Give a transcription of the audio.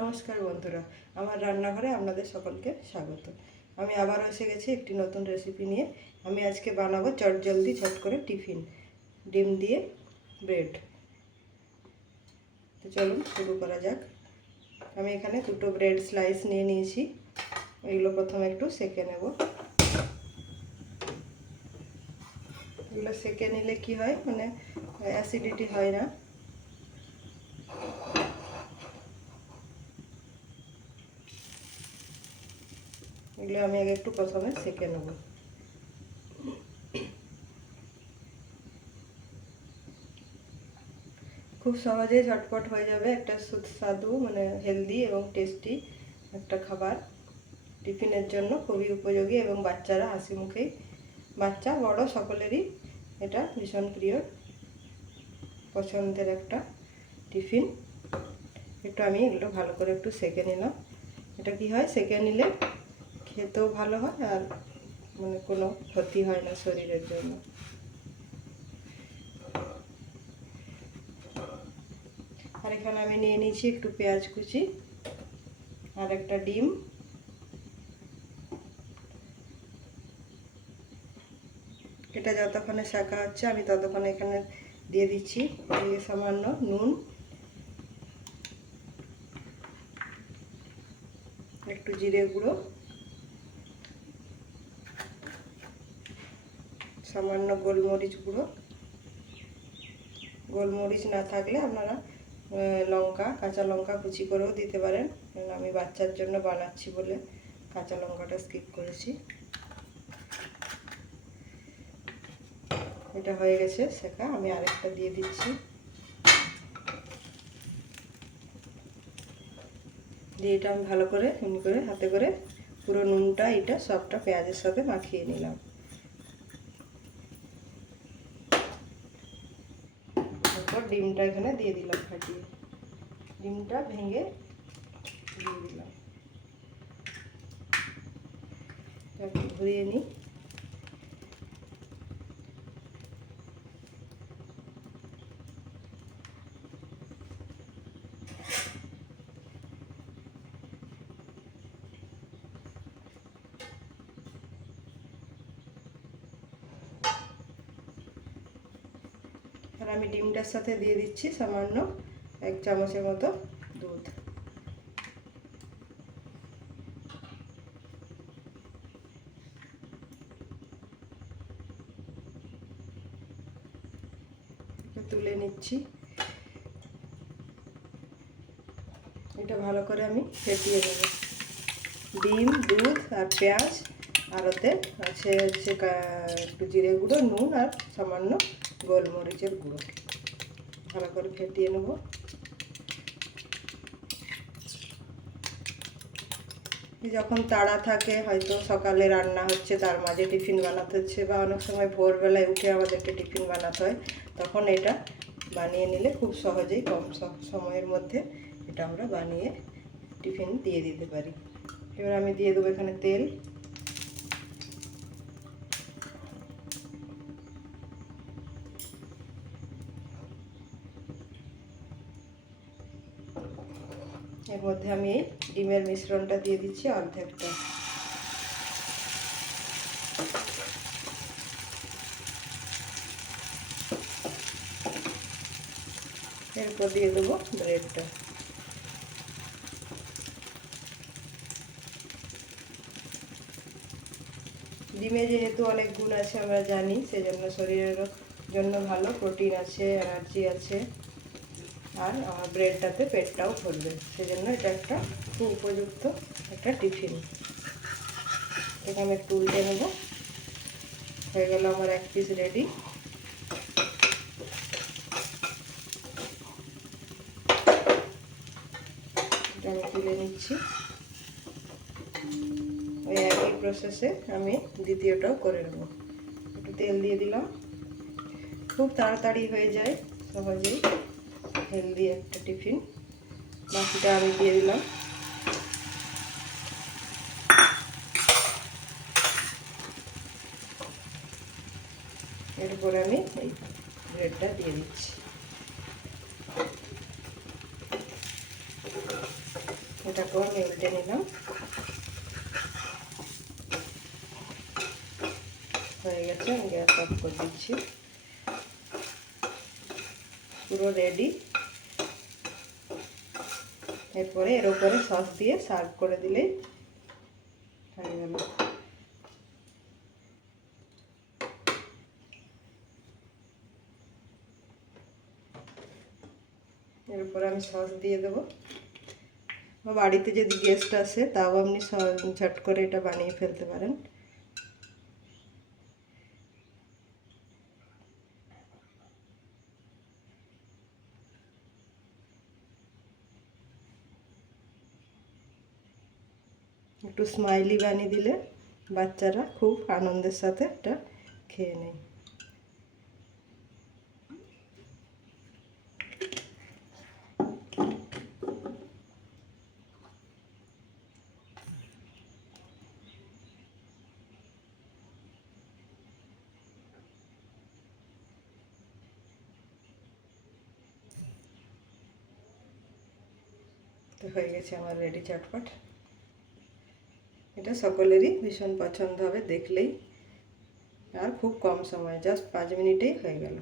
নমস্কার বন্ধুরা, আমার রান্নাঘরে আপনাদের সকলকে স্বাগত। আমি আবারও এসে গেছি একটি নতুন রেসিপি নিয়ে। আমি আজকে বানাবো চটজলদি ঝট করে টিফিন, ডিম দিয়ে ব্রেড। তো চলুন শুরু করা যাক। আমি এখানে দুটো ব্রেড স্লাইস নিয়ে নিয়েছি। এগুলো প্রথমে একটু সেঁকে নেব। এগুলো সেঁকে নিলে কি হয়, মানে অ্যাসিডিটি হয় না। এগুলো আমি আগে একটু প্রথমে সেঁকে নেব। খুব সহজেই ঝটপট হয়ে যাবে একটা সুস্বাদু, মানে হেলদি এবং টেস্টি একটা খাবার। টিফিনের জন্য খুবই উপযোগী এবং বাচ্চারা হাসি মুখেই, বাচ্চা বড় সকলেরই এটা ভীষণ প্রিয় পছন্দের একটা টিফিন। একটু আমি এগুলো ভালো করে একটু সেঁকে নিলাম। এটা কি হয়, সেঁকে নিলে খেতেও ভালো হয় আর মানে কোনো ক্ষতি হয় না শরীরের জন্য। আর এখানে আমি নিয়ে নিয়েছি একটু পেঁয়াজ কুচি আর একটা ডিম। এটা যতক্ষণে শাঁকা হচ্ছে আমি ততক্ষণে এখানে দিয়ে দিচ্ছি সামান্য নুন, একটু জিরে গুঁড়ো, সামান্য গোলমরিচ গুঁড়ো। গোলমরিচ না থাকলে আপনারা লঙ্কা, কাঁচা লঙ্কা কুচি করেও দিতে পারেন। আমি বাচ্চার জন্য বানাচ্ছি বলে কাঁচা লঙ্কাটা স্কিপ করেছি। এটা হয়ে গেছে শেখা, আমি আরেকটা দিয়ে দিচ্ছি। দিয়ে এটা আমি ভালো করে এমনি করে হাতে করে পুরো নুনটা এটা সবটা পেঁয়াজের সাথে মাখিয়ে নিলাম। তারপর ডিমটা এখানে দিয়ে দিলাম ফাটিয়ে। ডিমটা ভেঙে দিয়ে দিলাম। একটু ঘুরিয়ে নিই। আর আমি ডিমটার সাথে দিয়ে দিচ্ছি সামান্য 1 চামচের মতো দুধ। তুলে নিচ্ছি। এটা ভালো করে আমি ফেটিয়ে নেব। ডিম, দুধ আর পেঁয়াজ আর ওতে আছে একটু জিরে গুঁড়ো, নুন আর সামান্য গোলমরিচের গুঁড়ো। ভালো করে ফেটিয়ে নেব। যখন তাড়া থাকে, হয়তো সকালে রান্না হচ্ছে তার মাঝে টিফিন বানাতে হচ্ছে, বা অনেক সময় ভোরবেলায় উঠে আমাদেরকে টিফিন বানাতে হয়, তখন এটা বানিয়ে নিলে খুব সহজেই কম সময়ের মধ্যে এটা আমরা বানিয়ে টিফিন দিয়ে দিতে পারি। এবার আমি দিয়ে দেবো এখানে তেল। এর মধ্যে আমি এই ডিমের মিশ্রণটা দিয়ে দিচ্ছি অর্ধেকটা। এরপর দিয়ে দেবো ব্রেডটা। ডিমে যেহেতু অনেক গুণ আছে আমরা জানি, সেজন্য শরীরের জন্য ভালো, প্রোটিন আছে, এনার্জি আছে, আর আমার ব্রেডটাতে পেটটাও ভরবে, সেজন্য এটা একটা খুব উপযুক্ত একটা টিফিন। এটা আমি একটু উল্টে নেব। হয়ে গেল আমার এক পিস রেডি। এটা আমি তুলে নিচ্ছি। ওই একই প্রসেসে আমি দ্বিতীয়টাও করে নেব। একটু তেল দিয়ে দিলাম। খুব তাড়াতাড়ি হয়ে যায়, সহজেই হেলদি একটা টিফিন। বাকিটা আমি দিয়ে দিলাম। এরপরে আমি এই ব্রেডটা দিয়ে দিচ্ছি। এটাকেও আমি উল্টে নিলাম। হয়ে গেছে, আমি গ্যাস অফ করে দিচ্ছি। পুরো রেডি। এরপরে এর উপরে সস দিয়ে সার্ভ করে দিলেই হয়ে গেল। এর উপরে আমি সস দিয়ে দেবো। বা বাড়িতে যদি গেস্ট আসে তাও আপনি ঝট করে এটা বানিয়ে ফেলতে পারেন। একটু স্মাইলি বানিয়ে দিলে বাচ্চারা খুব আনন্দের সাথে এটা খেয়ে নেয়। তো হয়ে গেছে আমার রেডি চটপট। এটা সকলেরই ভীষণ পছন্দ হবে দেখলেই। আর খুব কম সময়, জাস্ট 5 মিনিটেই হয়ে গেল।